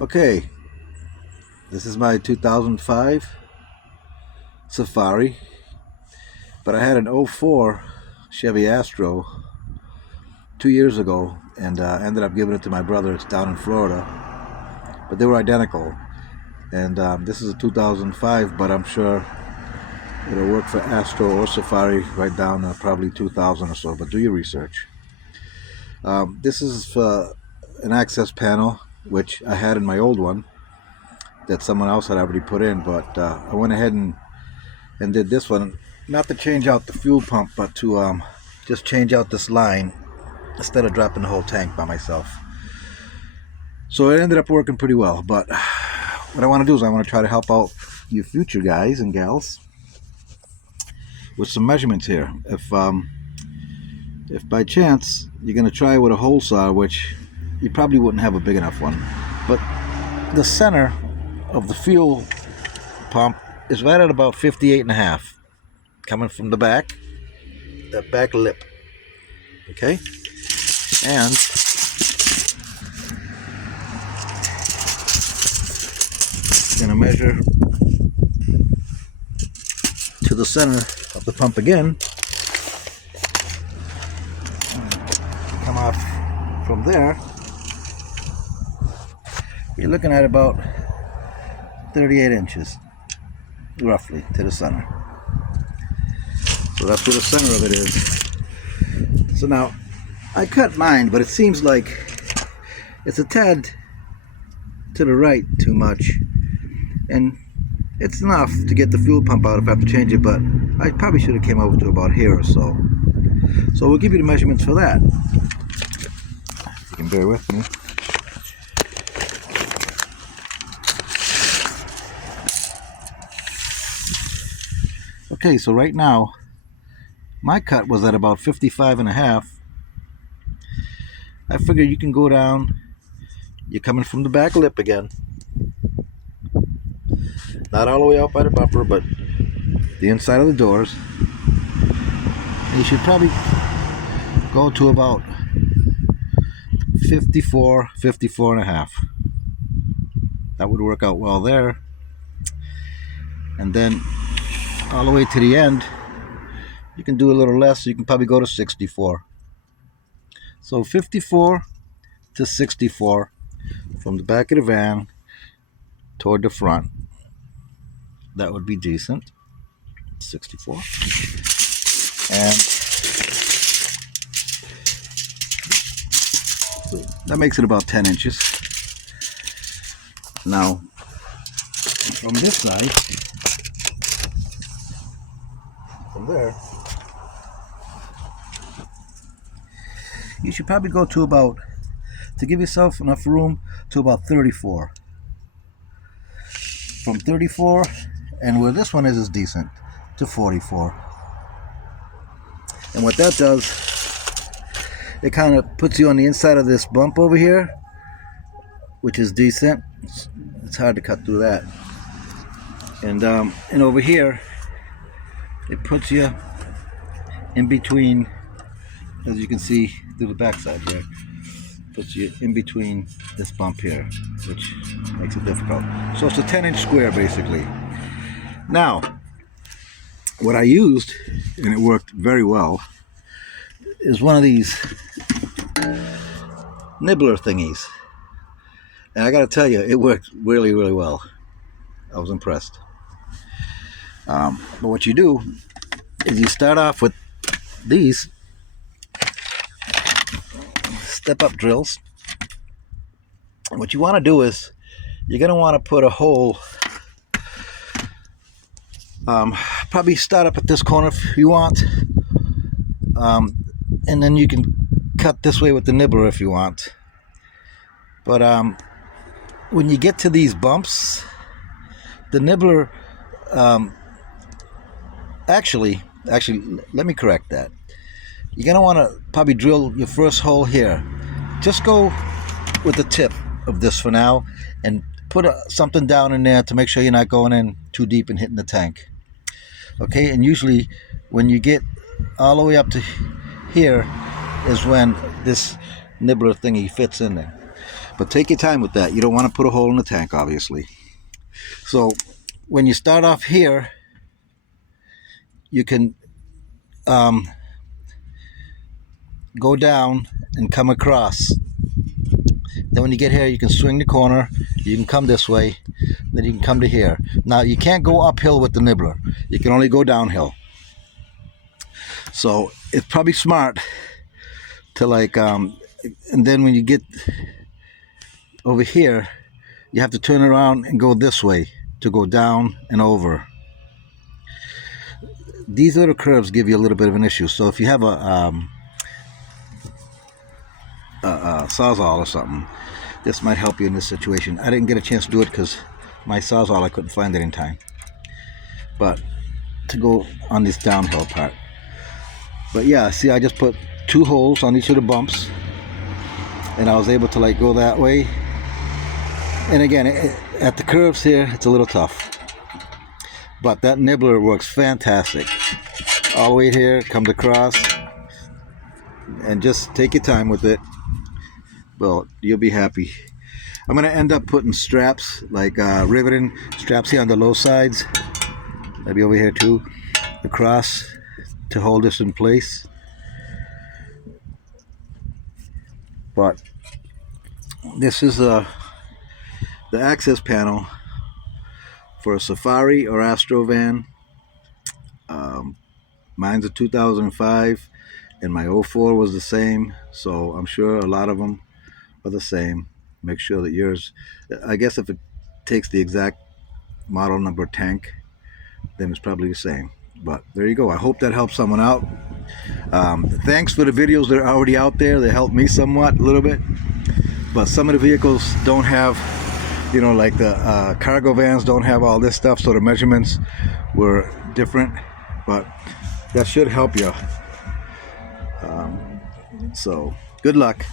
Okay, this is my 2005 Safari, but I had an '04 Chevy Astro 2 years ago and ended up giving it to my brother. It's down in Florida, but they were identical. And this is a 2005, but I'm sure it'll work for Astro or Safari right down to probably 2000 or so, but do your research. This is for an access panel, which I had in my old one that someone else had already put in, but I went ahead and did this one, not to change out the fuel pump, but to just change out this line instead of dropping the whole tank by myself. So it ended up working pretty well, but what I want to do is I want to try to help out you future guys and gals with some measurements here. If by chance you're going to try with a hole saw, which you probably wouldn't have a big enough one, but the center of the fuel pump is right at about 58.5, coming from the back, that back lip. Okay, and gonna measure to the center of the pump again. Come off from there. You're looking at about 38 inches, roughly, to the center. So that's where the center of it is. So now, I cut mine, but it seems like it's a tad to the right too much. And it's enough to get the fuel pump out if I have to change it, but I probably should have came over to about here or so. So we'll give you the measurements for that. If you can bear with me. Okay, so right now, my cut was at about 55.5. I figure you can go down, you're coming from the back lip again. Not all the way out by the bumper, but the inside of the doors. And you should probably go to about 54.5. That would work out well there. And then all the way to the end, you can do a little less, so you can probably go to 64. So 54 to 64 from the back of the van toward the front. That would be decent. 64. And that makes it about 10 inches. Now, from this side, from there, you should probably go to about, to give yourself enough room, to about 34. From 34, and where this one is decent, to 44. And what that does, it kind of puts you on the inside of this bump over here, which is decent. It's hard to cut through that. And over here, it puts you in between, as you can see through the backside here, puts you in between this bump here, which makes it difficult. So it's a 10-inch square basically. Now, what I used, and it worked very well, is one of these nibbler thingies. And I gotta tell you, it worked really, really well. I was impressed. But what you do is you start off with these step-up drills. And what you want to do is you're going to want to put a hole, probably start up at this corner if you want, and then you can cut this way with the nibbler if you want. But when you get to these bumps, the nibbler, actually, let me correct that. You're going to want to probably drill your first hole here. Just go with the tip of this for now and put something down in there to make sure you're not going in too deep and hitting the tank. Okay, and usually when you get all the way up to here is when this nibbler thingy fits in there. But take your time with that. You don't want to put a hole in the tank, obviously. So when you start off here, you can go down and come across. Then when you get here, you can swing the corner. You can come this way. Then you can come to here. Now, you can't go uphill with the nibbler. You can only go downhill. So it's probably smart to like, and then when you get over here, you have to turn around and go this way to go down and over. These little curves give you a little bit of an issue. So if you have a Sawzall or something, this might help you in this situation. I didn't get a chance to do it because my Sawzall, I couldn't find it in time. But to go on this downhill part. But yeah, see, I just put 2 holes on each of the bumps, and I was able to like go that way. And again, at the curves here, it's a little tough. But that nibbler works fantastic. All the way here, comes across, and just take your time with it. Well, you'll be happy. I'm going to end up putting straps, like riveting straps here on the low sides. Maybe over here too, across to hold this in place. But this is the access panel for a Safari or Astro van. Mine's a 2005, and my 04 was the same, so I'm sure a lot of them are the same. Make sure that yours, I guess if it takes the exact model number tank, then it's probably the same. But there you go. I hope that helps someone out. Thanks for the videos that are already out there. They helped me somewhat, a little bit. But some of the vehicles don't have, you know, like the cargo vans don't have all this stuff, so the measurements were different. But that should help you. So good luck.